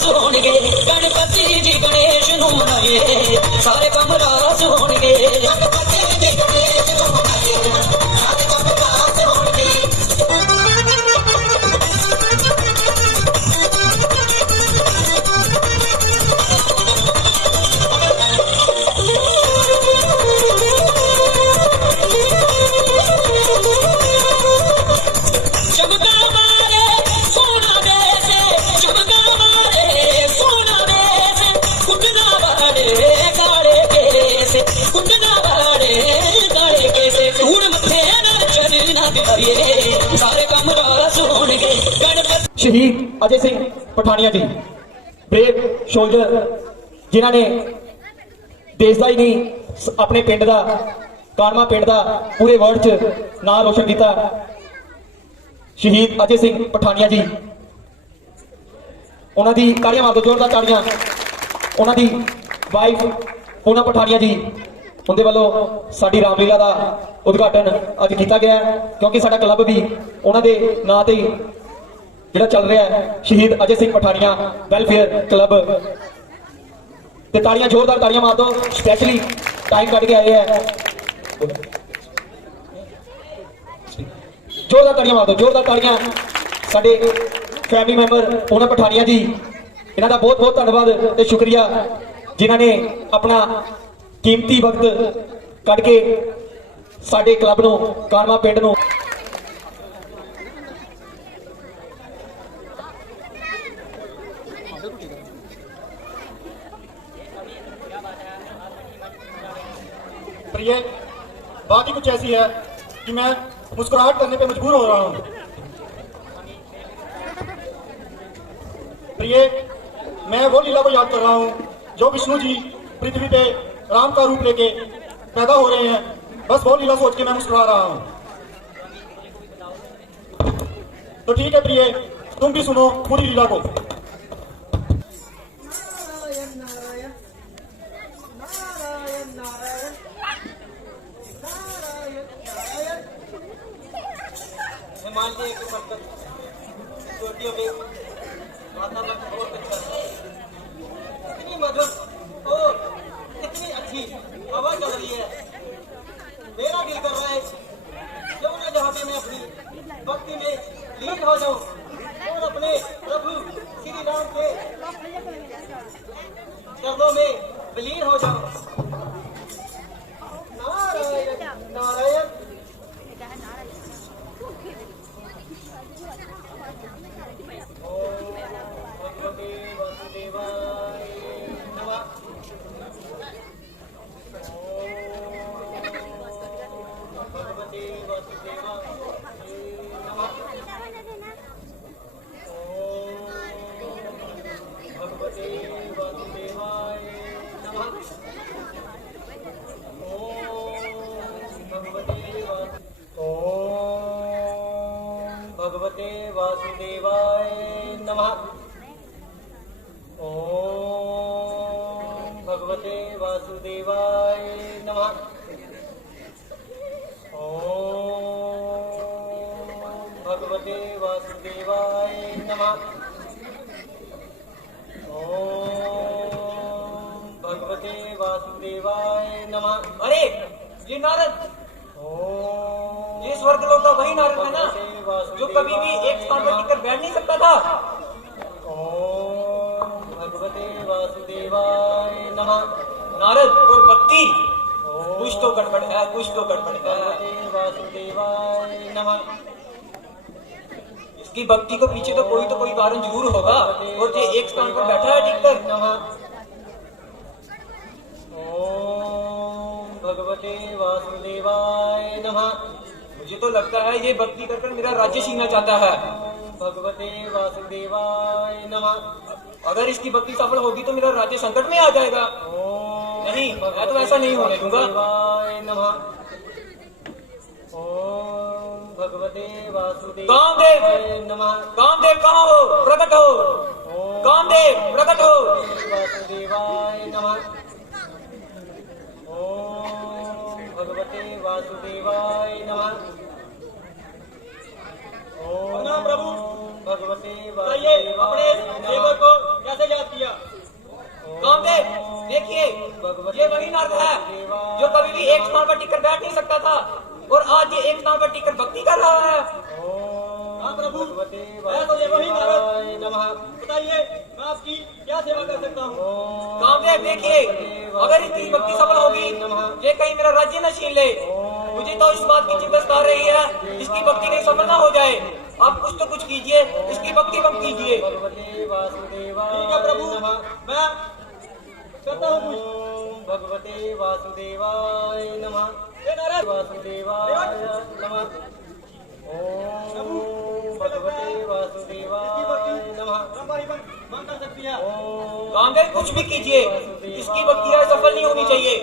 रास होणगे गणपति जी गणेश नूं मनाइए सारे कम रास होणगे गणपति जी गणेश नूं मनाइए सारे कम रास होणगे शहीद अजय सिंह पठानिया जी ब्रेव शोल्जर जिन्होंने देश का ही नहीं अपने पिंड का कारमा पिंड का पूरे वर्ल्ड च नाम रोशन किया। शहीद अजय सिंह पठानिया जी उन्होंने ताड़ियां मार दो जोरदार ताड़ियां। उन्होंने वाइफ पूनम पठानिया जी उनके वालों साड़ी रामलीला का उद्घाटन अज किया गया क्योंकि साडा क्लब भी उन्होंने नाम से जो चल रहा है शहीद अजय सिंह पठानिया वेलफेयर क्लब। तो ताड़ियां जोरदार ताड़ियां मार दो स्पेशली टाइम कट के आए हैं। जोरदार ताड़ियां मार दो जोरदार ताड़ियां साडे फैमिली मैंबर पूनम पठानिया जी इन्हां दा बहुत बहुत धन्यवाद ते शुक्रिया जिन्होंने अपना कीमती वक्त कट के साडे क्लब नूं कारमा पिंड नूं प्रिय बात ही कुछ ऐसी है कि मैं मुस्कुराहट करने पे मजबूर हो रहा हूं। प्रिय मैं वो लीला को याद कर रहा हूं जो विष्णु जी पृथ्वी पे राम का रूप लेके पैदा हो रहे हैं। बस वो लीला सोच के मैं मुस्कुरा रहा हूं। तो ठीक है प्रिय तुम भी सुनो पूरी लीला को। हिमालय के पर्वत चोटियों में वातावरण बहुत अच्छा है। कितनी मधुर और कितनी अच्छी हवा चल रही है। मेरा दिल कर रहा है क्यों ना जहाँ पे मैं अपनी भक्ति में लीन हो जाऊं और अपने प्रभु श्री राम के चरणों में विलीन हो जाऊं। नारायण नारायण भगवते वासुदेवाय नमः। ओम भगवते वासुदेवाय नमः। ओम भगवते वासुदेवाय नमः। ओम भगवते वासुदेवाय नमः। अरे ये नारद ये स्वर्गलोक का वही नारद है ना जो कभी भी एक स्थान पर टिककर बैठ नहीं सकता था। ओम भगवते वासुदेवाय नमः। नारद और भक्ति कुछ तो गड़बड़ है कुछ तो गड़बड़ है। वासुदेवाय नमः। इसकी भक्ति को पीछे तो कोई कारण जरूर होगा और ये एक स्थान पर बैठा है टिककर। ओम भगवते वासुदेवाय नमः। मुझे तो लगता है ये भक्ति कर मेरा राज्य छीनना चाहता है। भगवते वासुदेवाय नमः। अगर इसकी भक्ति सफल होगी तो मेरा राज्य संकट में आ जाएगा। नहीं मैं तो ऐसा नहीं होने दूंगा। ओम भगवते वासुदेवाय कामदेव नमः। कामदेव कहाँ हो प्रकट हो। कामदेव प्रकट हो। वासुदेवाय नमः। ओम भगवते वासुदेवाय नमः। ओम प्रभु भगवते वासुदेवाय अपने सेवक को कैसे था और आज ये एक तांबा टिकर भक्ति कर रहा है। हाँ प्रभु, मैं तो ये वही नारद। बताइए, मैं आपकी क्या सेवा कर सकता हूँ? कामदेव देखिए, अगर इतनी भक्ति सफल होगी ये कहीं मेरा राज्य न छीन ले। मुझे तो इस बात की चिंता सता रही है, इसकी भक्ति नहीं सफल ना हो जाए। आप कुछ तो कुछ कीजिए, इसकी भक्ति बम कीजिए। ठीक है प्रभु, मैं करता हूँ कुछ। भगवते वासुदेवाय नमः। हे नारद, वासुदेवाय नमः। प्रभु, ओम भगवते वासुदेवाय नमः। ब्रह्मा ही बन कर सकती है। कामदेव कुछ भी कीजिए, इसकी भक्ति आज सफल नहीं होनी चाहिए।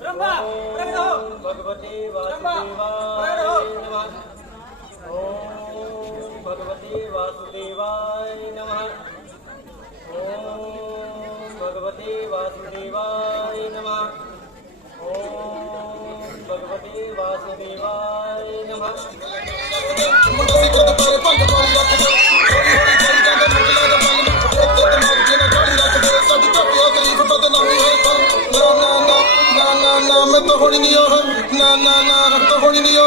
ब्रह्मा, प्रकट हो। भगवते ब्रह्मा, वासुदेवाय प्रकट हो। नमः। ओम भगवते वासुदेवाय नमः। ओम भगवते वासुदेवाय नमः। ओम भगवते वासुदेवाय नमः। मैं तो होनी नहीं हो ना ना ना तो होनी नहीं हो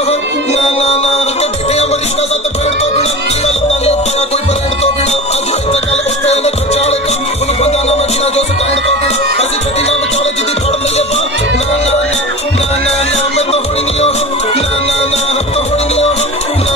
ना ना ना के बिठे अमरीका साथ पेड़ तो बिना जीवा लगता नहीं पाया कोई ब्रांड तो बिना आज इतने कल उसके ने खचाल का उन बंदा ना मदीना जो स्टैंड तो बिना हसी खदी ना बेचारे जिदी फड़ लिए बा ना ना ना ना ना ना मैं तो होनी नहीं हो ना ना ना तो होनी नहीं हो ना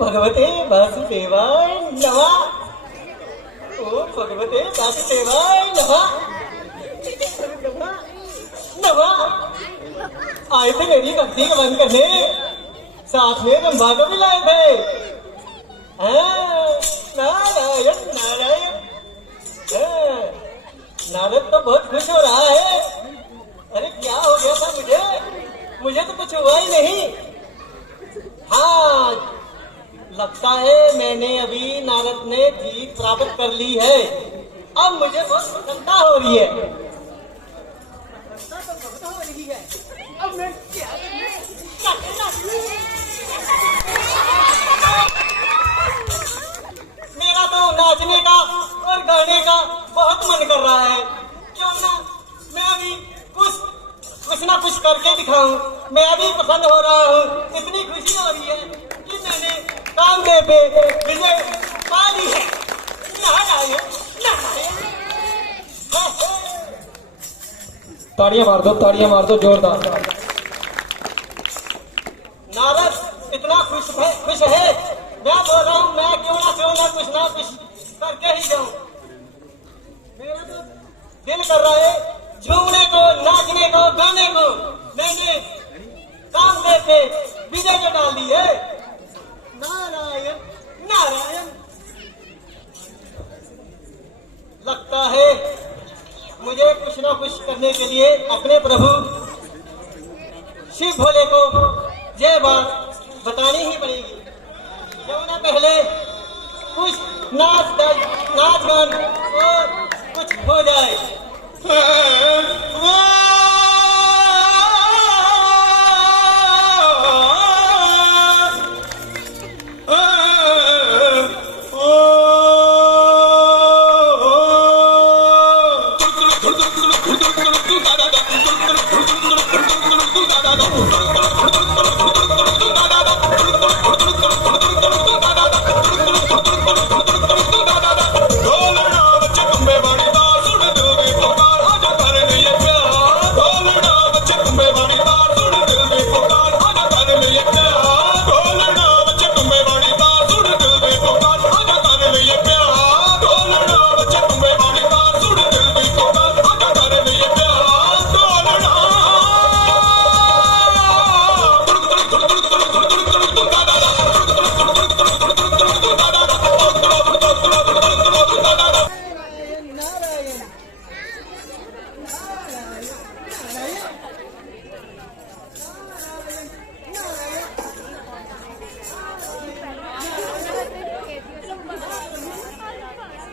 भगवते वासुदेवाय नमः। ओम भगवते वासुदेवाय नमः। नमः। आए थे मेरी भक्ति का मन करने, साथ में ब्रह्मा को भी लाए थे। नारायण नारायण। नारद तो बहुत खुश हो रहा है। अरे क्या हो गया था मुझे तो कुछ हुआ ही नहीं। हाँ, लगता है मैंने अभी नारद ने जीत प्राप्त कर ली है। अब मुझे बहुत प्रसन्नता हो रही है। अब मैं क्या मेरा तो नाचने का और गाने का बहुत मन कर रहा है। क्यों ना मैं अभी कुछ ना कुछ करके दिखाऊं। मैं अभी प्रसन्न हो रहा हूँ। इतनी खुशी हो रही है कि मैंने कामदेव पे विजय पा ली है। नारायण नारायण। ताड़ियां मार दो जोरदार। नारद इतना खुश है। मैं बोल रहा हूँ, मैं क्यों ना कुछ करके ही जाऊं। मेरा तो दिल कर रहा है झूमने को, नाचने को, गाने को। मैंने कामदेव पे विजय जो डाल दी है। नारायण नारायण। अपने प्रभु शिव भोले को ये बात बतानी ही पड़ेगी। क्यों ना पहले कुछ नाच गान और कुछ हो जाए।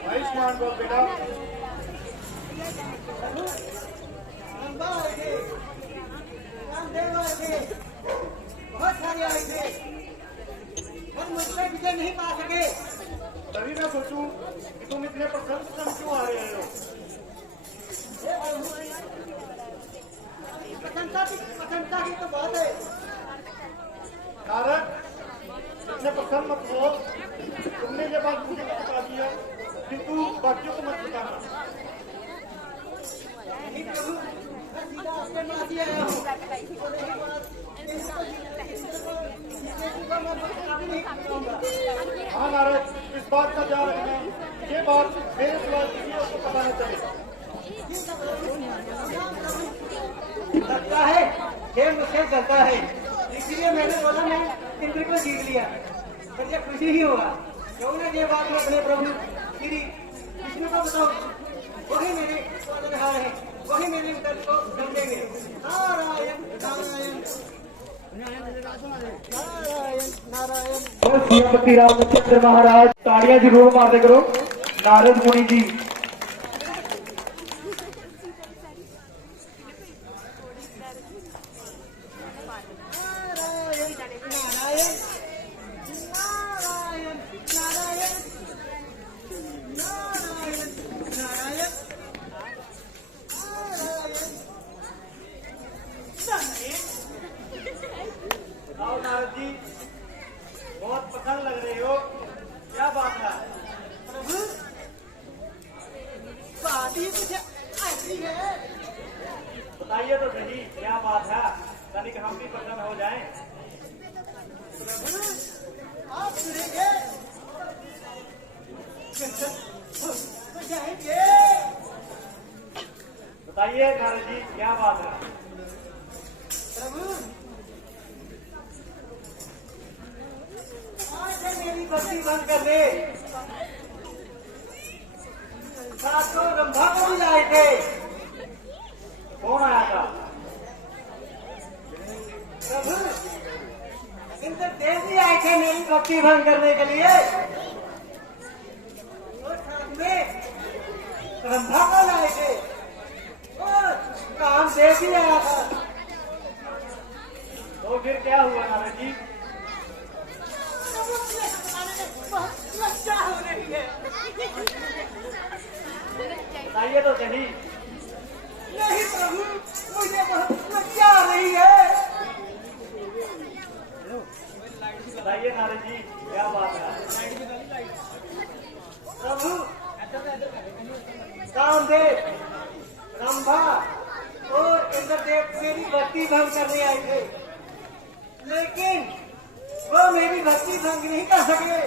आयुष्मान बोल बेटा। बहुत सारे आए थे पर मुझसे विजय नहीं पा सके। तभी मैं सोचूं कि तुम इतने प्रसन्न क्यों आ रहे हो। प्रसन्नता की तो बात है। नारद इतने प्रसन्न मत हो। तुमने ये बात मुझे बता दी है किंतु बाकियों को मत बताना। नहीं प्रभु, मैं सीधा आपके पास ही आया हूँ। हाँ नारद, इस बात का ध्यान रखना, ये बात मेरे सिवा किसी और को पता न चले। लगता है खेल मुझसे चलता है, इसलिए मैंने बोला मैं इंद्र को जीत लिया। मुझे खुशी ही हुआ। क्यों ना ये बात मैं अपने प्रभु श्री विष्णु को बताऊं। वही मेरे पालनहार है, वही मेरे दर्द को समझेंगे। नारायण नारायण नारायण नारायण। श्रीपति रामचंद्र महाराज ताड़ियां जरूर मारते करो। नारद मुनि जी नारद जी बहुत पसंद लग रहे हो, क्या बात है? प्रभु बात ही कुछ ऐसी है। बताइए तो सही क्या बात है, तनिक हम भी प्रसन्न हो जाएं। प्रभु आप सुनेंगे तो जाएंगे। बताइए नारद जी क्या बात है? प्रभु मेरी भक्ति बंद कर दे। साथ को रंभा को भी लाए थे। कौन आया था? प्रभु इंद्र देव भी आए थे मेरी भक्ति भंग करने के लिए। और साथ में रंभा को लाए थे और कामदेव भी आया था। तो फिर क्या हुआ नारद जी? लज्जा हो रही है। बताइए तो सही। नहीं प्रभु मुझे बहुत लज्जा आ रही है। बताइए नारद जी क्या बात है? प्रभु कामदेव रंभा और इंद्रदेव मेरी भक्ति भंग करने आए थे, लेकिन वो मेरी भक्ति भंग नहीं कर सके।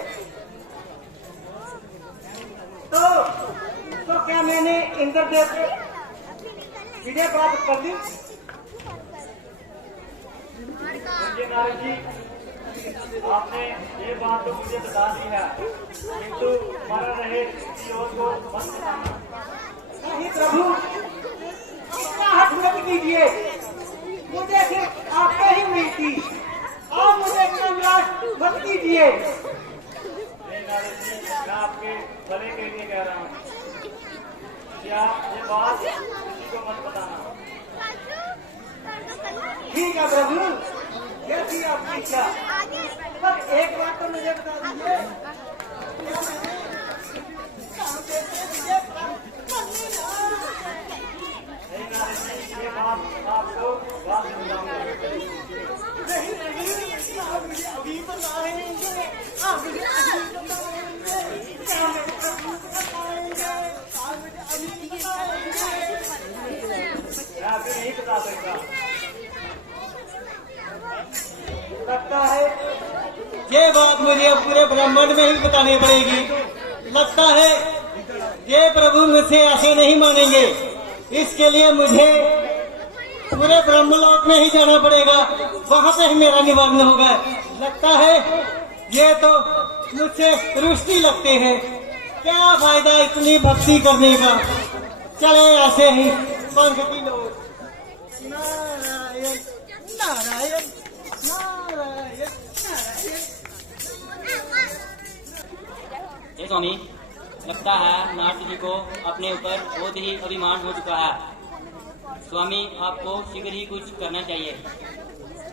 तो क्या मैंने इंद्रदेव से विजय प्राप्त कर ली? देखिए नारद जी, आपने ये बात तो मुझे बता दी है, किंतु मर रहे किसी और को मत बताना। नहीं प्रभु, इसका आहट मत कीजिए, मुझे सिर्फ आपसे ही उम्मीद थी। आप मुझे इतना निराश मत कीजिए। मैं आपके भले के लिए कह रहा हूँ, क्या ये बात किसी को मत बताना। ठीक है प्रभु, जैसी आपकी इच्छा। पर एक बात तो मुझे बता दीजिए, ये बात आपको बात समझाऊंगा। नहीं नहीं, आप मुझे अभी बताएंगे, आप मुझे अभी बताएंगे, क्या मेरे प्रभु बताएंगे, आप मुझे अभी बताएंगे। मैं अभी नहीं बता सकता। लगता है ये बात मुझे अब पूरे ब्रह्मांड में ही बतानी पड़ेगी। लगता है ये प्रभु मुझसे ऐसे नहीं मानेंगे, इसके लिए मुझे पूरे ब्रह्मलोक में ही जाना पड़ेगा, वहां पे ही मेरा निवारण होगा। लगता है ये तो मुझसे रुष्टि लगते हैं, क्या फायदा इतनी भक्ति करने का। चले ऐसे ही पंक्ति लो। नारायण नारायण नारायण नारायण। हे स्वामी, लगता है नारद जी को अपने ऊपर बहुत ही अभिमान हो चुका है। स्वामी, आपको शीघ्र ही कुछ करना चाहिए।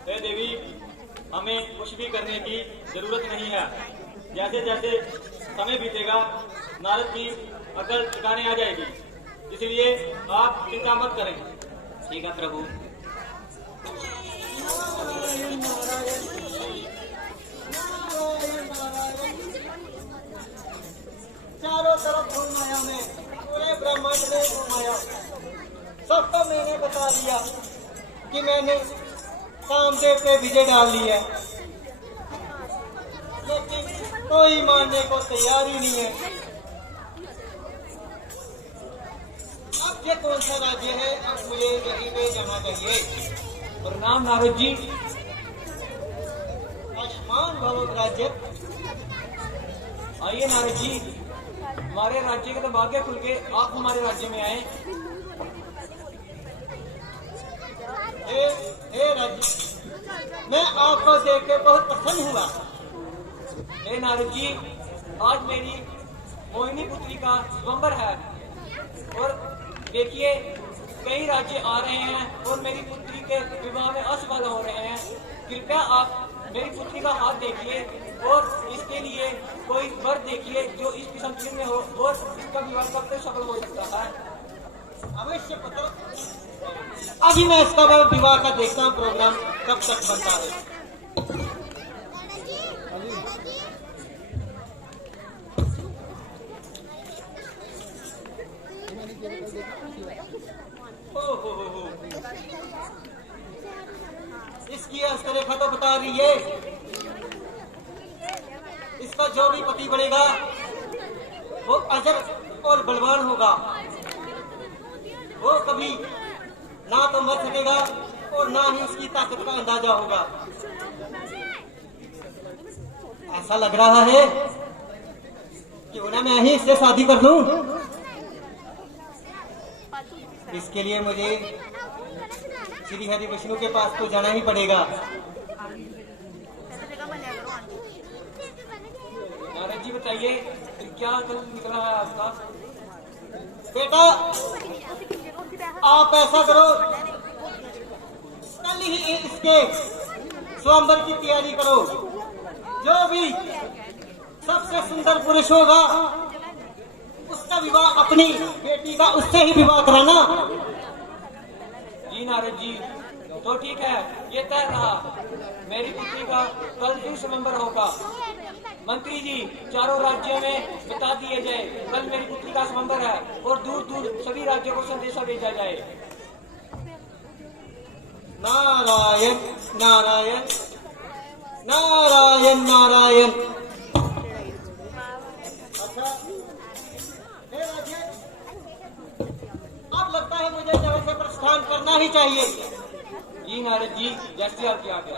हे देवी, हमें कुछ भी करने की जरूरत नहीं है। जैसे जैसे समय बीतेगा नारद की अकल ठिकाने आ जाएगी, इसलिए आप चिंता मत करें। ठीक है प्रभु। चारों तरफ घुमाया मैं, पूरे ब्रह्मांड में घुमाया, सबको मैंने बता दिया कि मैंने कामदेव पे विजय डाल ली है, लेकिन कोई मानने को तैयार ही नहीं है। अब ये कौन सा राज्य है, अब मुझे यहीं पे जाना चाहिए। प्रणाम नारद जी। आयुष्मान भव राज्य। आइए नारद जी, हमारे राज्य के तो भाग्य खुल के आप हमारे राज्य में आए। हे राज्य, मैं आपको देख के बहुत प्रसन्न हुआ। हे नारद जी, आज मेरी मोहिनी पुत्री का स्वयंवर है और देखिए कई राज्य आ रहे हैं और मेरी पुत्री के विवाह में असफल हो रहे हैं। कृपया आप मेरी पुत्री का हाथ देखिए और इसके लिए कोई वर देखिए जो इसकी संतति में हो और इसका विवाह कब तक सफल हो सकता है। अवश्य पता, अभी मैं इसका विवाह का देखता हूँ प्रोग्राम कब तक बनता है। हो। इसकी हस्तरेखा तो बता रही है, इसका जो भी पति बनेगा वो अजर और बलवान होगा, वो कभी ना तो मर सकेगा और ना ही उसकी ताकत का अंदाजा होगा। ऐसा लग रहा है क्यों ना मैं ही इससे शादी कर लूं। इसके लिए मुझे श्री हरि विष्णु के पास तो जाना ही पड़ेगा। नारद जी बताइए क्या कल निकल रहा है आपका? बेटा आप ऐसा करो, कल ही इसके स्वयंवर की तैयारी करो। जो भी सबसे सुंदर पुरुष होगा उसका विवाह, अपनी बेटी का उससे ही विवाह कराना। जी नारद जी, तो ठीक है, ये तय रहा। मेरी पुत्री का कल ही स्वयंवर होगा। मंत्री जी, चारों राज्यों में बता दिए जाए कल मेरी पुत्री का स्वयंवर है और दूर दूर सभी राज्यों को संदेशा भेजा जाए। नारायण नारायण नारायण नारायण। अच्छा, हे राजे, अब लगता है मुझे यहाँ से प्रस्थान करना ही चाहिए। जी नारद जी, जैसे आपकी आज्ञा।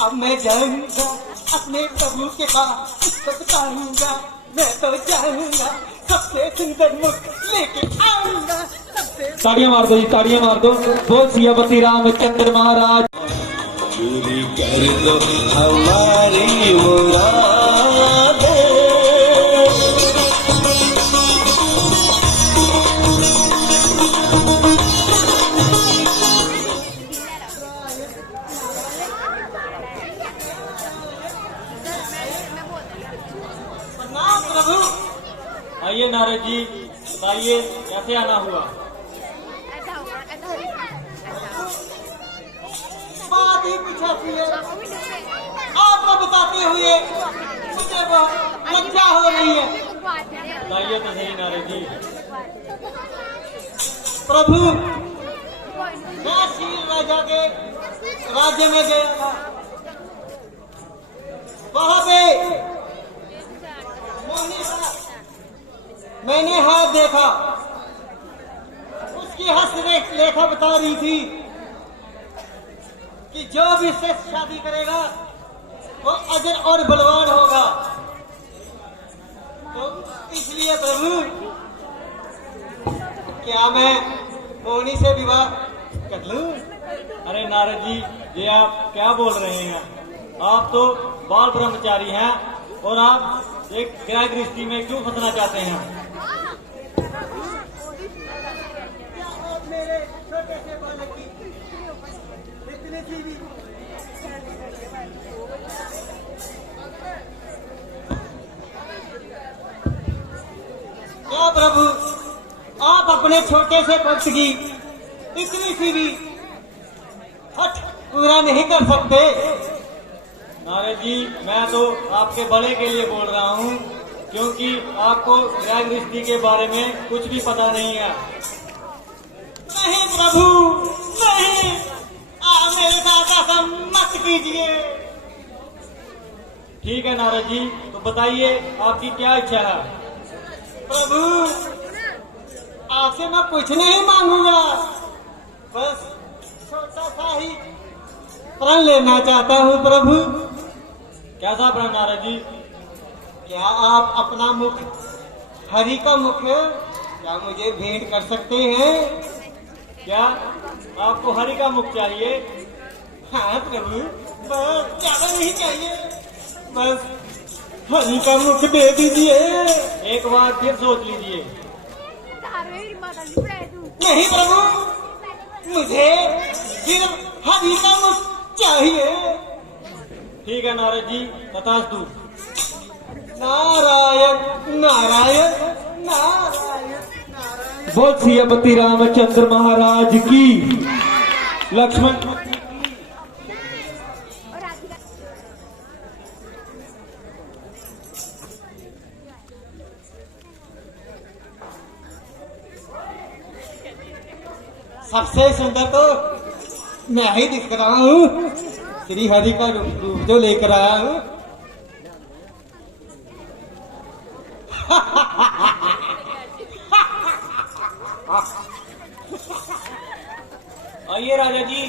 अब मैं जाऊंगा अपने प्रभु के पास, उसको बताऊंगा, मैं तो जाऊंगा सबसे सुंदर मुख लेके आऊंगा, सबसे ताड़ियां मार दो जी, ताड़ियां मार दो। बोल सियापति रामचंद्र महाराज। पूरी कर दो हमारी मुरादें। प्रणाम प्रभु। आइए नारद जी, बताइए कैसे आना हुआ। बात ही कुछ ऐसी है, आपको बताते हुए मुझे वो लज्जा हो रही है। बताइए तो सही नारद जी। प्रभु, मैं शील राजा के राज्य में गया था, वहां पे मोहिनी का मैंने हाथ देखा, उसकी हस्तरेखा बता रही थी कि जो भी इससे शादी करेगा वो अजर और बलवान होगा। तो इसलिए प्रभु, क्या मैं मोहिनी से विवाह कर लूं? अरे नारद जी, ये आप क्या बोल रहे हैं? आप तो बाल ब्रह्मचारी हैं और आप एक गृह गृहस्थी में क्यों फंसना चाहते हैं? क्या आप मेरे छोटे से बालक की इतनी सी भी क्या प्रभु, आप अपने छोटे से भक्त की इतनी सी भी हठ पूरा नहीं कर सकते? नारद जी, मैं तो आपके भले के लिए बोल रहा हूँ, क्योंकि आपको गृह गृहस्थी के बारे में कुछ भी पता नहीं है। नहीं प्रभु, नहीं, आप मेरे साथ ऐसा मत कीजिए। ठीक है नारद जी, तो बताइए आपकी क्या इच्छा है? प्रभु, आपसे मैं कुछ नहीं मांगूंगा, बस छोटा सा ही प्रण लेना चाहता हूँ प्रभु। कैसा प्रण नारद जी? क्या आप अपना मुख, हरि का मुख, क्या मुझे भेंट कर सकते हैं? क्या आपको हरि का मुख चाहिए? हाँ प्रभु, बस ज्यादा नहीं चाहिए, बस हरि का मुख दे दीजिए। एक बार फिर सोच लीजिए। नहीं प्रभु, मुझे सिर्फ हरि का मुख चाहिए। ठीक है नारद जी, तथास्तु। नारायण नारायण नारायण। बोल सियापति रामचंद्र महाराज की। लक्ष्मण सबसे सुंदर तो मैं ही दिख रहा हूँ, श्री हरि का रूप जो लेकर आया हूँ। आइए राजा जी,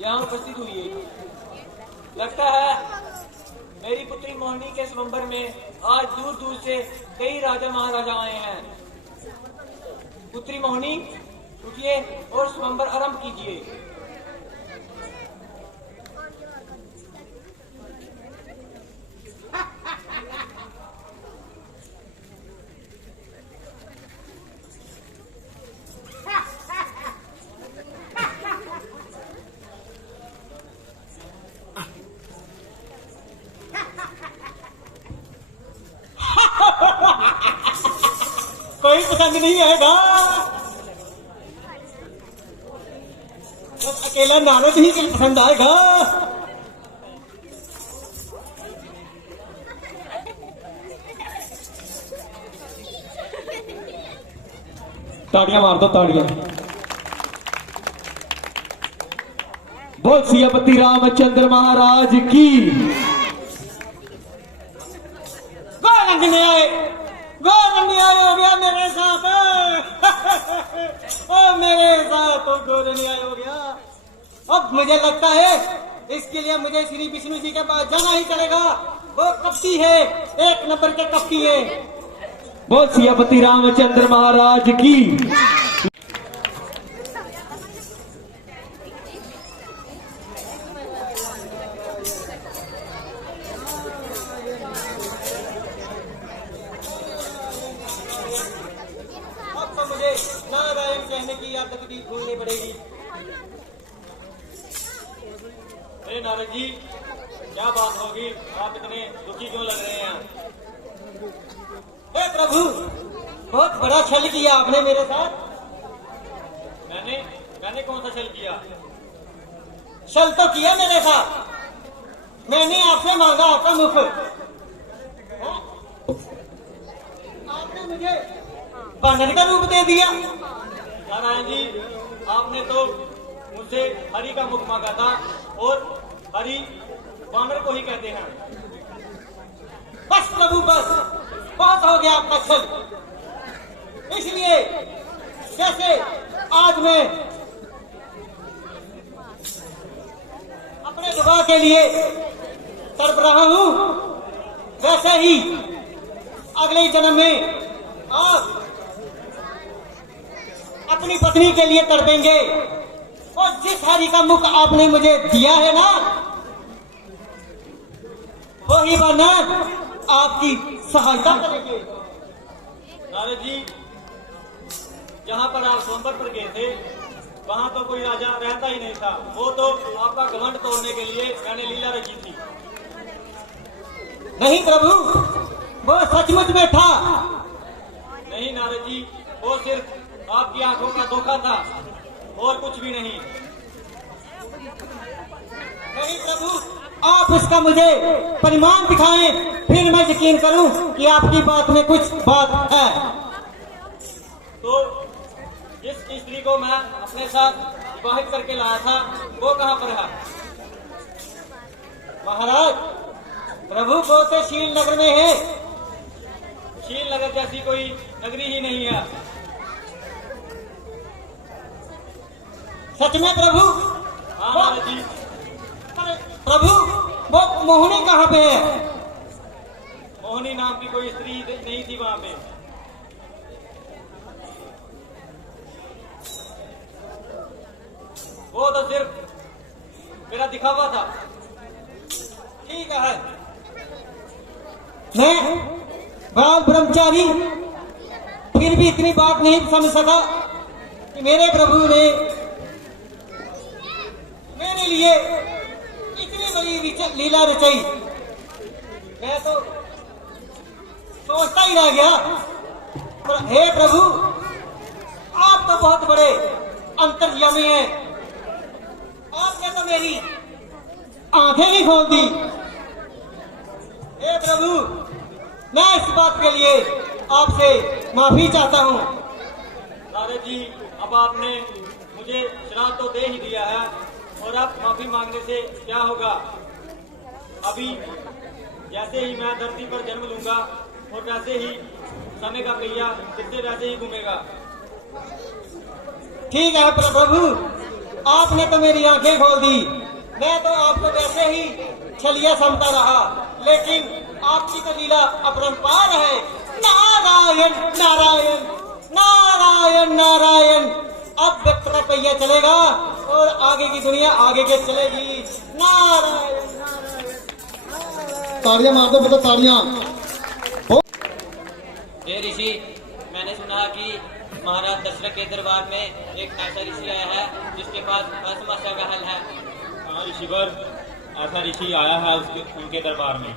यहाँ उपस्थित हुई। लगता है मेरी पुत्री मोहिनी के स्वयंवर में आज दूर दूर से कई राजा महाराजा आए हैं। पुत्री मोहिनी, उठिए और स्वयंवर आरंभ कीजिए। कोई पसंद नहीं आएगा, बस अकेला नारद ही को पसंद आएगा। ताड़ियां मार दो, ताड़ियां। बोल सियापति रामचंद्र महाराज की। गोरंग न्याय हो गया मेरे साथ। ओ मेरे साथ तो गोर न्याय हो गया। अब मुझे लगता है इसके लिए मुझे श्री विष्णु जी के पास जाना ही चलेगा। वो कपटी है, एक नंबर के कपटी है। बोल सियापति रामचंद्र महाराज की। अब तो मुझे नारायण कहने की आदत भी भूलनी पड़ेगी। अरे नारद जी, क्या बात होगी? आप इतने दुखी क्यों लग रहे हैं? हे प्रभु, बहुत बड़ा छल किया आपने मेरे साथ। मैंने कौन सा छल किया? छल तो किया मेरे साथ। मैंने आपसे मांगा आपका मुख, हाँ? आपने मुझे बानर का रूप दे दिया। नारायण जी, आपने तो मुझसे हरि का मुख मांगा था, और हरि बानर को ही कहते हैं। बस प्रभु बस, बहुत हो गया आपका छल। इसलिए जैसे आज मैं अपने विवाह के लिए तड़प रहा हूं, वैसे ही अगले जन्म में आप अपनी पत्नी के लिए तड़पेंगे। और जिस हरि का मुख आपने मुझे दिया है ना, वही बानर आपकी सहायता करेंगे। नारद जी, जहाँ पर आप सोनभद्र पर गए थे, वहाँ तो कोई राजा रहता ही नहीं था। वो तो आपका घमंड तोड़ने के लिए मैंने लीला रची थी। नहीं प्रभु, वो सचमुच में था। नहीं नारद जी, वो सिर्फ आपकी आंखों का धोखा था, और कुछ भी नहीं। नहीं प्रभु, आप उसका मुझे परिमाण दिखाएं, फिर मैं यकीन करूं कि आपकी बात में कुछ बात है। तो जिस स्त्री को मैं अपने साथ विवाहित करके लाया था, वो कहाँ पर है? महाराज, प्रभु को तो शील नगर में है। शील नगर जैसी कोई नगरी ही नहीं है। सच में प्रभु? हाँ नारद जी। अरे प्रभु, वो मोहिनी कहाँ पे है? मोहिनी नाम की कोई स्त्री नहीं थी वहाँ पे। वो तो सिर्फ मेरा दिखावा था। ठीक है, मैं बाल ब्रह्मचारी फिर भी इतनी बात नहीं समझ सका कि मेरे प्रभु ने मेरे लिए इतनी बड़ी लीला रचाई। मैं तो सोचता ही रह गया। पर हे प्रभु, आप तो बहुत बड़े अंतर्यामी हैं। आपने तो मेरी आंखें भी खोल दी। हे प्रभु, मैं इस बात के लिए आपसे माफी चाहता हूँ। नारद जी, अब आपने मुझे श्राप तो दे ही दिया है, और अब माफी मांगने से क्या होगा? अभी जैसे ही मैं धरती पर जन्म लूंगा, और वैसे ही समय का पहिया फिर से वैसे ही घूमेगा। ठीक है प्रभु, आपने तो मेरी आंखें खोल दी। मैं तो आपको वैसे ही छलिया समझता रहा, लेकिन आपकी तो लीला अपरंपार है। नारायण नारायण नारायण नारायण। अब वक्त का पहिया चलेगा, और आगे की दुनिया आगे के चलेगी। नारायण नारायण। ताड़ियां मार दो बेटा, ताड़ियां। हे ऋषि, मैंने सुना कि महाराज दशरथ के दरबार में एक ऐसा ऋषि आया है जिसके पास हर समस्या का हल है। हाँ ऋषिवर, ऐसा ऋषि आया है उनके दरबार में।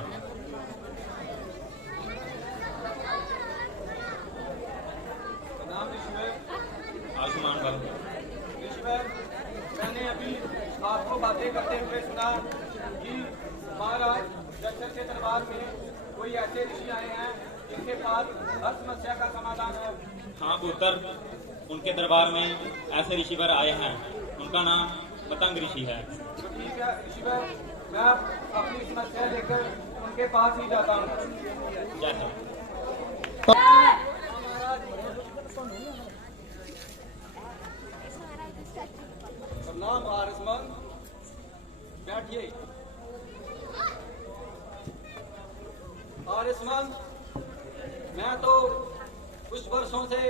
आयुष्मान भव। मैंने अभी आपको बातें करते हुए सुना कि महाराज दशरथ के दरबार में कोई ऐसे ऋषि आए हैं जिनके पास हर समस्या का समाधान है। हाँ पुत्र, उनके दरबार में ऐसे ऋषिवर आए हैं। उनका नाम पतंग ऋषि है। तो ठीक है ऋषिवर, मैं अपनी समस्या लेकर उनके पास ही जाता हूँ। जैसा प्रणाम आयुष्मान, बैठिए। आयुष्मान, मैं तो से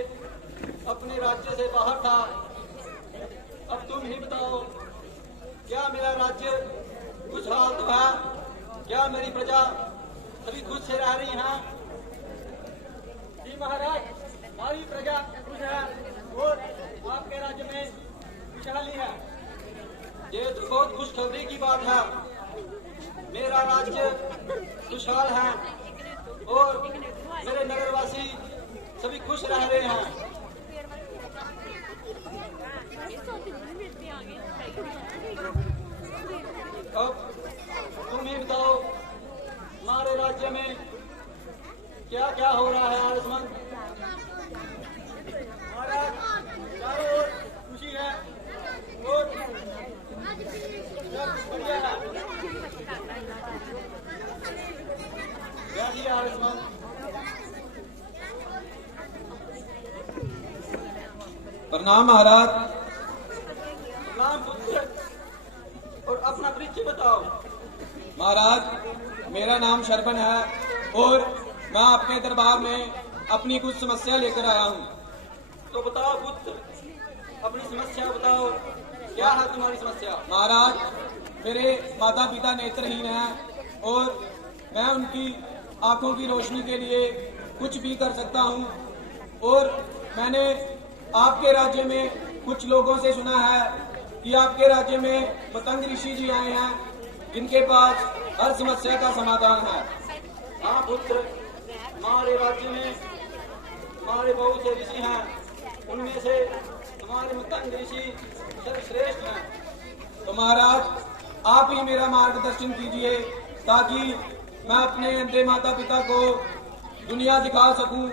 अपने राज्य से बाहर था। अब तुम ही बताओ, क्या मेरा राज्य खुशहाल तो है? क्या मेरी प्रजा सभी खुश से रह रही हैं? जी महाराज, हमारी प्रजा खुश है और आपके राज्य में खुशहाली है। ये तो बहुत खुशखबरी की बात है। मेरा राज्य खुशहाल है और मेरे नगरवासी सभी खुश रह रहे हैं। अब तुम ही बताओ, हमारे राज्य में क्या क्या हो रहा है आयुष्मान? महाराज, चारों ओर खुशी है और सब बढ़िया है। बैठिए आयुष्मान। प्रणाम महाराज। नाम पुत्र और अपना परिचय बताओ। महाराज, मेरा नाम शरबन है और मैं आपके दरबार में अपनी कुछ समस्या लेकर आया हूँ। तो बताओ पुत्र, अपनी समस्या बताओ, क्या है तुम्हारी समस्या? महाराज, मेरे माता पिता नेत्रहीन हैं और मैं उनकी आंखों की रोशनी के लिए कुछ भी कर सकता हूँ। और मैंने आपके राज्य में कुछ लोगों से सुना है कि आपके राज्य में मतंग ऋषि जी आए हैं जिनके पास हर समस्या का समाधान है। हाँ पुत्र, हमारे राज्य में हमारे बहुत से ऋषि हैं, उनमें से हमारे मतंग ऋषि सर्वश्रेष्ठ हैं। तो महाराज, आप ही मेरा मार्गदर्शन कीजिए ताकि मैं अपने अंधे माता पिता को दुनिया दिखा सकूं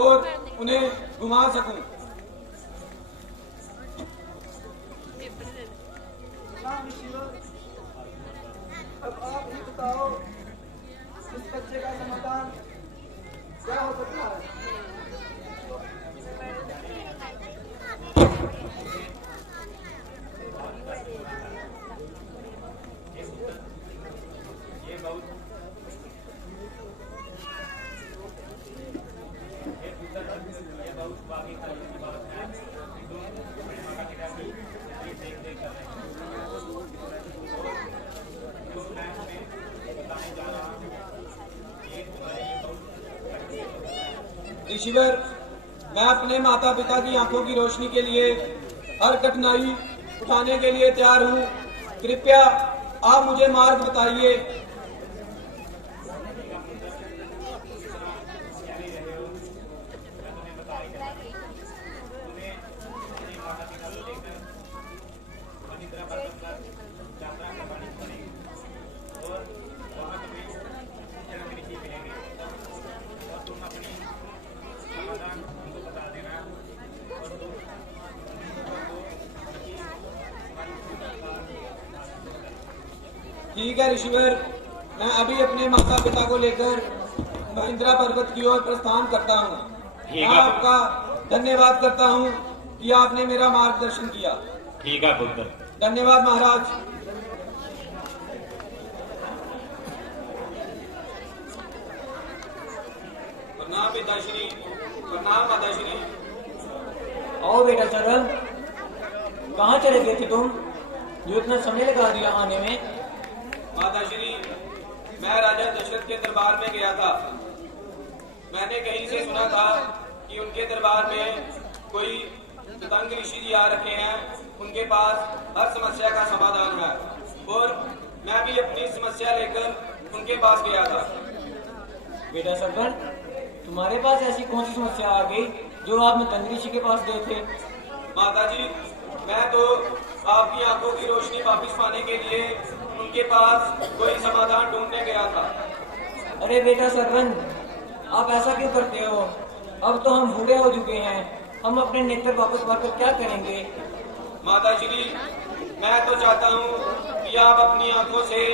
और उन्हें घुमा सकूं। अब आप ही बताओ, इस बच्चे का समाधान क्या हो सकता है? ऋषिवर, मैं अपने माता पिता की आंखों की रोशनी के लिए हर कठिनाई उठाने के लिए तैयार हूँ। कृपया आप मुझे मार्ग बताइए। ठीक है ऋषिवर, मैं अभी अपने माता पिता को लेकर महिंद्रा पर्वत की ओर प्रस्थान करता हूँ। मैं आपका धन्यवाद करता हूँ कि आपने मेरा मार्गदर्शन किया। ठीक है पुत्र। धन्यवाद महाराज। प्रणाम पिताश्री। प्रणाम माताश्री। आओ बेटा सरल, कहाँ चले गए थे तुम जो इतना समय लगा दिया आने में? माताश्री, मैं राजा दशरथ के दरबार में गया था। मैंने कहीं से सुना था कि उनके दरबार में कोई मतंग ऋषि जी आ रखे हैं, उनके पास हर समस्या का समाधान है और मैं भी अपनी समस्या लेकर उनके पास गया था। बेटा सरल, तुम्हारे पास ऐसी कौन सी समस्या आ गई जो आप मतंग ऋषि के पास गए थे? माताजी, मैं तो आपकी आंखों की रोशनी वापस पाने के लिए उनके पास कोई समाधान ढूंढने गया था। अरे बेटा सरवन, आप ऐसा क्यों करते हो? अब तो हम बूढ़े हो चुके हैं, हम अपने नेत्र वापस पाकर क्या करेंगे? माताश्री, मैं तो चाहता हूँ कि आप अपनी आंखों से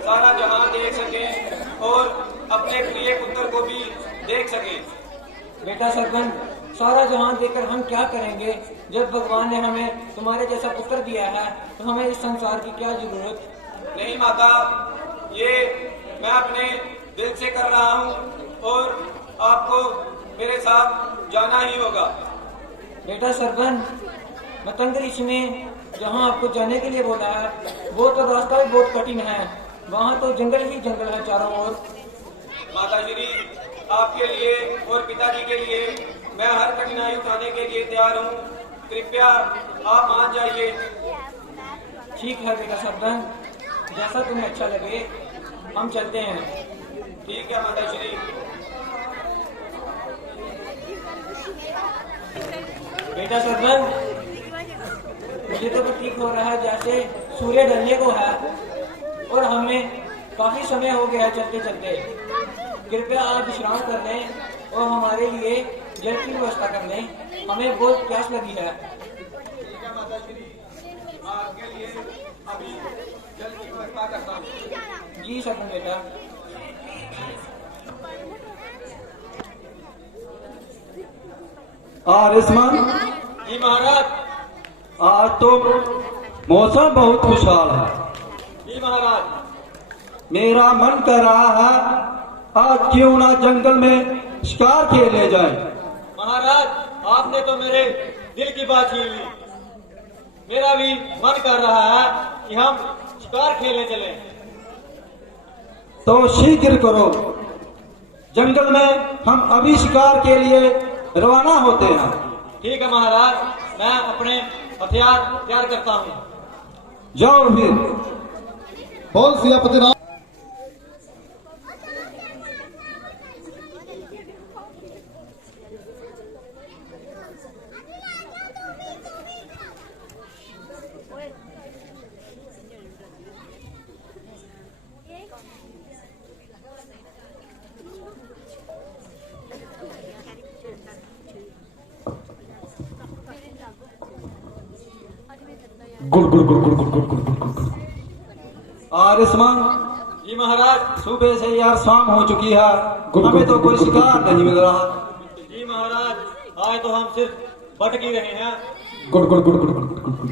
सारा जहां देख सकें और अपने प्रिय पुत्र को भी देख सकें। बेटा सरवन, सारा जहां देखकर हम क्या करेंगे? जब भगवान ने हमें तुम्हारे जैसा पुत्र दिया है तो हमें इस संसार की क्या जरूरत? नहीं माता, ये मैं अपने दिल से कर रहा हूँ और आपको मेरे साथ जाना ही होगा। बेटा सरपंच, मतंगरीश ने जहाँ आपको जाने के लिए बोला है वो तो रास्ता भी बहुत कठिन है, वहाँ तो जंगल ही जंगल है चारों ओर। माताश्री, आपके लिए और पिताजी के लिए मैं हर कठिनाई उठाने के लिए तैयार हूँ। कृपया आप मान जाइए। ठीक है बेटा सरपंच, जैसा तुम्हें अच्छा लगे, हम चलते हैं। ठीक है माताश्री। बेटा सरपंच, मुझे तो प्रतीक हो रहा है जैसे सूर्य ढलने को है और हमें काफी समय हो गया है चलते चलते। कृपया आप विश्राम कर लें और हमारे लिए जल की व्यवस्था कर लें, हमें बहुत प्यास लगी है। ठीक है माताश्री, आपके लिए अभी जल की व्यवस्था करता हूँ। जी सरपंच बेटा। रिस्मान, जी महाराज। आज तो मौसम बहुत खुशहाल है। जी महाराज। मेरा मन कर रहा है आज क्यों ना जंगल में शिकार खेलने जाए। महाराज, आपने तो मेरे दिल की बात छीन ली। मेरा भी मन कर रहा है कि हम शिकार खेलने चलें। तो शीघ्र करो, जंगल में हम अभी शिकार के लिए रवाना होते हैं। ठीक है महाराज, मैं अपने हथियार तैयार करता हूँ। जाओ फिर। बोल सियापति राम। गुड़ गुड़ गुड़ गुड़ गुड़ गुड़ गुड़ गुड़ गुड़। रिस्मान, जी महाराज। सुबह से यार शाम हो चुकी है, हमें तो कोई शिकार नहीं मिल रहा। जी महाराज, आज तो हम सिर्फ भटक ही रहे हैं। गुड़ गुड़ गुड़ गुड़ गुड़ गुड़ गुड़।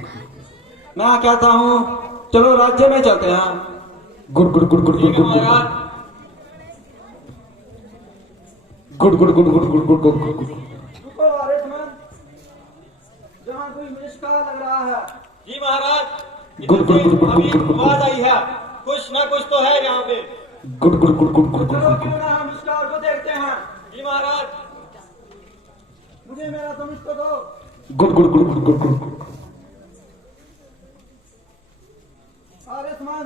मैं कहता हूँ चलो राज्य में चलते हैं। गुड़ गुड़ गुड़ गुड़ गुड़ ठीक है गुड़ महाराज। गुड़ गुड़ गुड़ गुड़ गुड़ गुड़ गुड़ गुड़। जहाँ कोई मुझे शिकार लग रहा है। जी महाराज, गुड़ गुड़ गुड़ गुड़ अभी गुड़ गुड़ गुड़। आवाज आई है, कुछ ना कुछ तो है यहाँ पे। गुड़ गुड़ गुड़ गुड़ गुड़ गुड़ चलो गुड़। क्यों ना हम शिकार को देखते हैं। जी महाराज। मुझे मेरा धनुष तो दो। गुड़ गुड़ गुड़ गुड़ गुड़ गुड़ गुड़। आसमान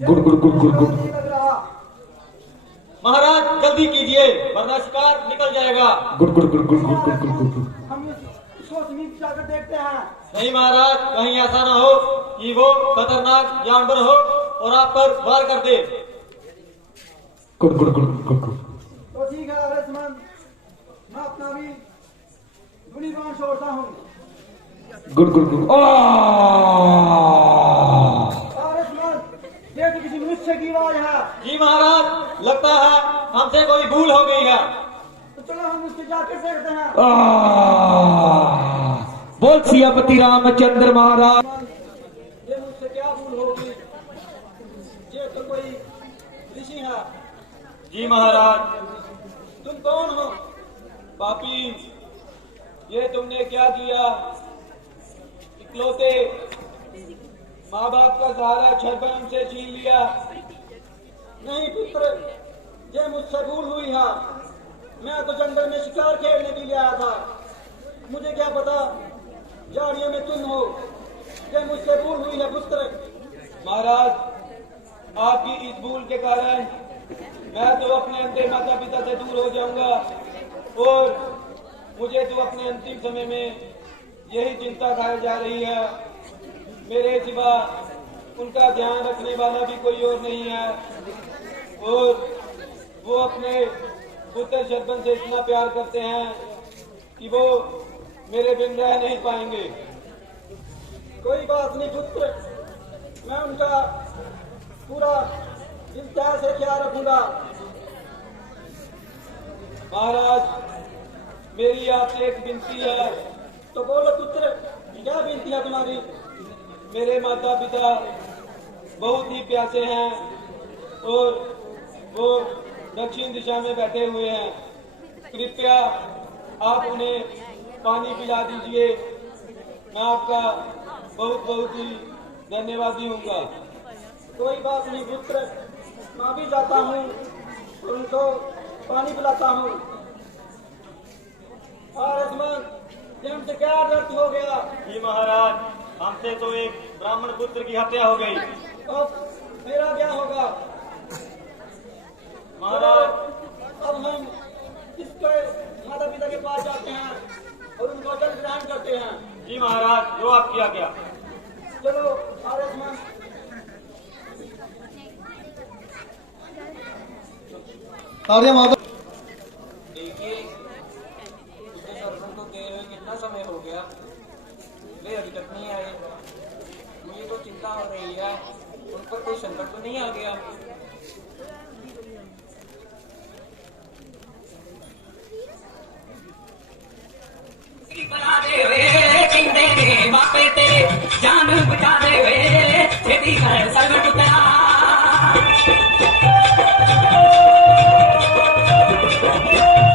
गुड़ गुड़ गुड़ गुड़ गुड़। नहीं लग रहा। महाराज जल्दी कीजिए वरना शिकार निकल जाएगा। गुड़ गुड़ गुड़ गुड़ गुड़ गुड़ गुड़ गुड़। हम इसको समीप जाकर देखते हैं। नहीं महाराज, कहीं ऐसा ना हो कि वो खतरनाक जानवर हो और आप पर वार कर दे। गुड़ गुड़ गुड़ गुड़ गुड़। तो ठीक है आसमान, मैं अपना भी धुनी बाण छोड़ता हूँ। गुड़ गुड़ गुड़। आसमान, ये तो किसी मनुष्य की आवाज है। जी महाराज, लगता है हमसे कोई भूल हो गई है। तो चलो हम उसके जाकर देखते हैं। बोल सियापति रामचंद्र महाराज। ये मुझसे क्या भूल होगी, ये तो कोई ऋषि है। जी महाराज। तुम कौन हो? पापी, ये तुमने क्या किया? इकलौते माँ बाप का सहारा छरपन से छीन लिया। नहीं पुत्र, ये मुझसे भूल हुई है। मैं तो जंगल में शिकार खेलने के लिए आया था। मुझे क्या पता झाड़ियों में तुम हो। ये मुझसे भूल हुई है पुत्र। महाराज, आपकी इस भूल के कारण मैं तो अपने अंतिम माता पिता से दूर हो जाऊंगा और मुझे तो अपने अंतिम समय में यही चिंता खाई जा रही है। मेरे सिवा उनका ध्यान रखने वाला भी कोई और नहीं है और वो अपने पुत्र शरपन से इतना प्यार करते हैं कि वो मेरे बिन रह नहीं पाएंगे। कोई बात नहीं पुत्र, मैं उनका पूरा दिलदार से ख्याल रखूंगा। महाराज, मेरी आपसे एक विनती है। तो बोलो पुत्र, क्या विनती है तुम्हारी? मेरे माता पिता बहुत ही प्यासे हैं और वो दक्षिण दिशा में बैठे हुए हैं। कृपया आप उन्हें पानी पिला दीजिए। मैं आपका बहुत बहुत ही धन्यवादी हूँगा। कोई बात नहीं पुत्र, मैं भी जाता हूँ और उनको पानी पिलाता हूँ। और इसमें ये हमसे क्या दर्द हो गया? जी महाराज, हमसे तो एक ब्राह्मण पुत्र की हत्या हो गई। अब मेरा क्या होगा? महाराज, अब हम इसके माता पिता के पास जाते हैं और उनको जल ग्रहण करते हैं। जी महाराज, जो आपकी आज्ञा। चलो आयुष्मान। आर्य माधव देखिए, उसके सरपंच को गए हुए कितना समय हो गया, वे अभी तक नहीं आए। मुझे तो चिंता हो रही है, उन पर कोई संकट तो नहीं आ गया। जान बचा दे वे खेती कर सरगट तेरा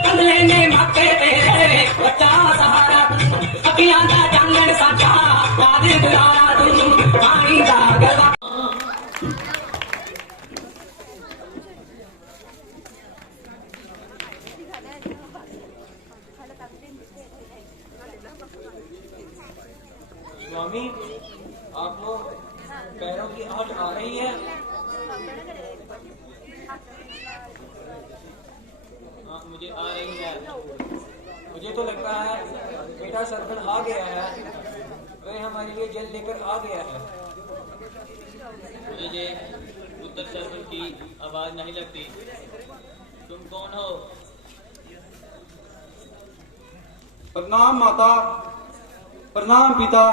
कंगले ने माथे तेरे बच्चा सहारा अखियां दा चांदन साचा कादे बुलाया तू पानी दा गलवा। स्वामी, आपको पैरों की आहट आ रही है? हाँ, मुझे आ रही है। मुझे तो लगता है बेटा सरपंच आ गया है, वह हमारे लिए जल लेकर आ गया है। मुझे पुत्र सरपंच की आवाज नहीं लगती। तुम कौन हो? प्रणाम माता, प्रणाम पिता।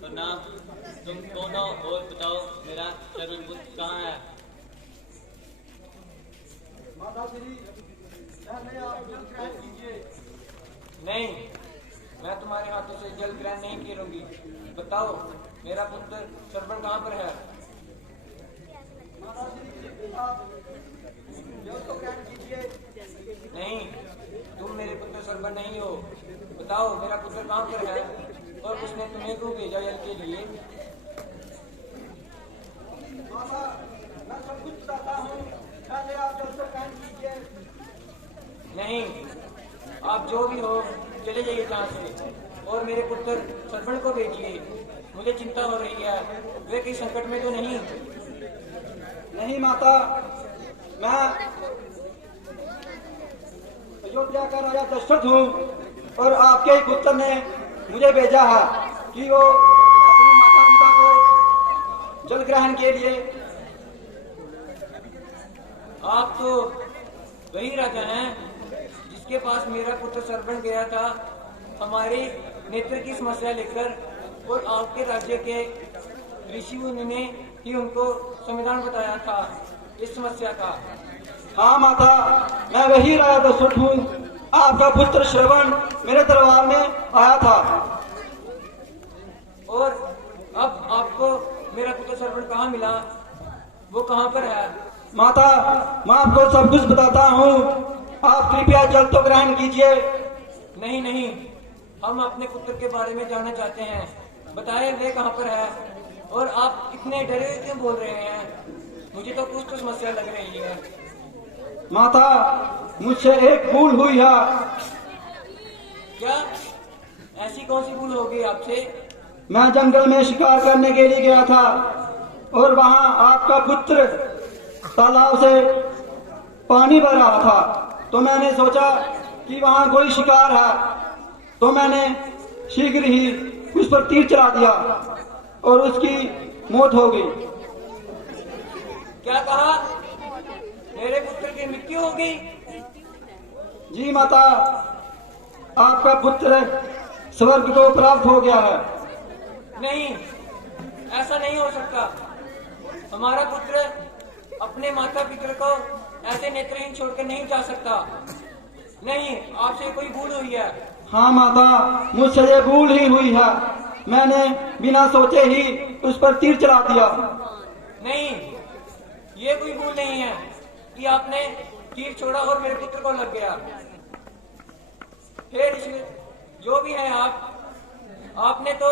प्रणाम। तुम कौन हो और बताओ मेरा सरपंच पुत्र कहाँ है? माता श्री, पहले आप जल ग्रहण कीजिए। नहीं, मैं तुम्हारे हाथों से जल ग्रहण नहीं करूंगी। बताओ, मेरा पुत्र सरपंच कहाँ पर है? माता श्री, आप जल तो ग्रहण कीजिए। नहीं, तुम मेरे पुत्र सरपंच नहीं हो। बताओ, मेरा पुत्र कहाँ पर है और उसने तुम्हें क्यों भेजा जल के लिए? माता, मैं सब कुछ बताता हूँ, पहले आप जल तो ग्रहण कीजिए। नहीं, आप जो भी हो चले जाइए यहाँ से और मेरे पुत्र सरपंच को भेजिए। मुझे चिंता हो रही है, वे किसी संकट में तो नहीं? नहीं माता, मैं अयोध्या का राजा दशरथ हूँ और आपके ही पुत्र ने मुझे भेजा है कि वो अपने माता पिता को जल ग्रहण के लिए। आप तो वही राजा हैं जिसके पास मेरा पुत्र सरपंच गया था हमारे नेत्र की समस्या लेकर, और आपके राज्य के ऋषि मुनि ने ही उनको समाधान बताया था इस समस्या का। हाँ माता, मैं वही राजा दशरथ हूँ। आपका पुत्र श्रवण मेरे दरबार में आया था। और अब आपको मेरा पुत्र सरपंच कहाँ मिला? वो कहाँ पर है? माता, मैं आपको सब कुछ बताता हूँ, आप कृपया जल तो ग्रहण कीजिए। नहीं नहीं, हम अपने पुत्र के बारे में जानना चाहते हैं। बताए वे कहाँ पर है? और आप इतने डरे क्यों बोल रहे हैं? मुझे तो कुछ तो समस्या लग रही है। माता, मुझसे एक भूल हुई है। क्या? ऐसी कौन सी भूल हो गई आपसे? मैं जंगल में शिकार करने के लिए गया था और वहाँ आपका पुत्र तालाब से पानी भर रहा था, तो मैंने सोचा कि वहाँ कोई शिकार है, तो मैंने शीघ्र ही उस पर तीर चला दिया और उसकी मौत हो गई। क्या कहा? मेरे पुत्र की मृत्यु हो गई? जी माता, आपका पुत्र स्वर्ग को प्राप्त हो गया है। नहीं, ऐसा नहीं हो सकता। हमारा पुत्र अपने माता पिता को ऐसे नेत्रहीन छोड़कर नहीं जा सकता। नहीं, आपसे कोई भूल हुई है। हाँ माता, मुझसे ये भूल ही हुई है। मैंने बिना सोचे ही उस पर तीर चला दिया। नहीं, ये कोई भूल नहीं है कि आपने तीर छोड़ा और मेरे पुत्र को लग गया। फिर इसमें जो भी है आपने तो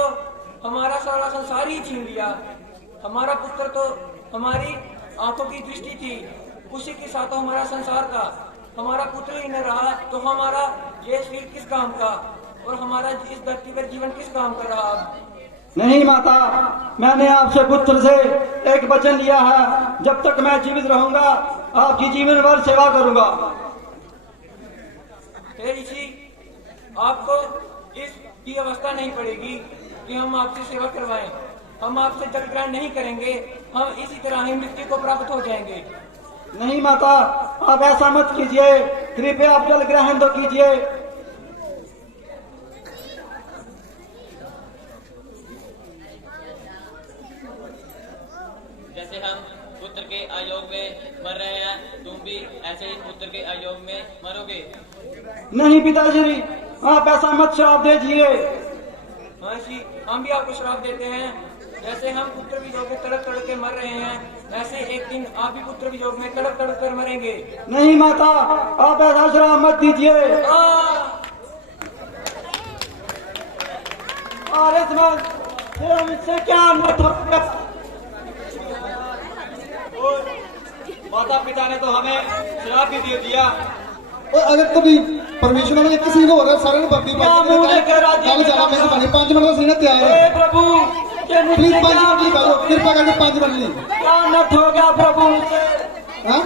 हमारा सारा संसार ही छीन लिया। हमारा पुत्र तो हमारी आंखों की दृष्टि थी, उसी के साथ हमारा संसार था। हमारा पुत्र ही न रहा तो हमारा ये शरीर किस काम का और हमारा इस धरती पर जीवन किस काम का रहा। नहीं माता, मैंने आपसे पुत्र से एक वचन लिया है, जब तक मैं जीवित रहूंगा आपकी जीवन भर सेवा करूंगा। फिर इसी आपको इसकी अवस्था नहीं पड़ेगी कि हम आपसे सेवा करवाएं। हम आपसे जल ग्रहण नहीं करेंगे, हम इसी तरह ही मृत्यु को प्राप्त हो जाएंगे। नहीं माता, आप ऐसा मत कीजिए, कृपया आप जल ग्रहण तो कीजिए। जैसे हम पुत्र के आयोग में मर रहे हैं, तुम भी ऐसे ही पुत्र के आयोग में मरोगे। नहीं पिताश्री, आप ऐसा मत श्राप दीजिए। महर्षि, हम भी आपको श्राप देते हैं। जैसे हम पुत्र वियोग में तड़प तड़प के मर रहे हैं, ऐसे एक दिन आप भी पुत्र वियोग में तड़प तड़प कर मरेंगे। नहीं माता, आप ऐसा श्राप मत दीजिए। अरे इससे क्या मत हो। माता पिता ने तो हमें श्राप भी दे दिया। और अगर कभी परमेश्वर ने किसी को होगा सारे ने भक्ति कल जाना मैं से 5 मिनट का सीना तैयार है प्रभु, प्लीज 5 मिनट निकालो, कृपा करके 5 मिनट ली। क्या नत हो गया प्रभु। हाँ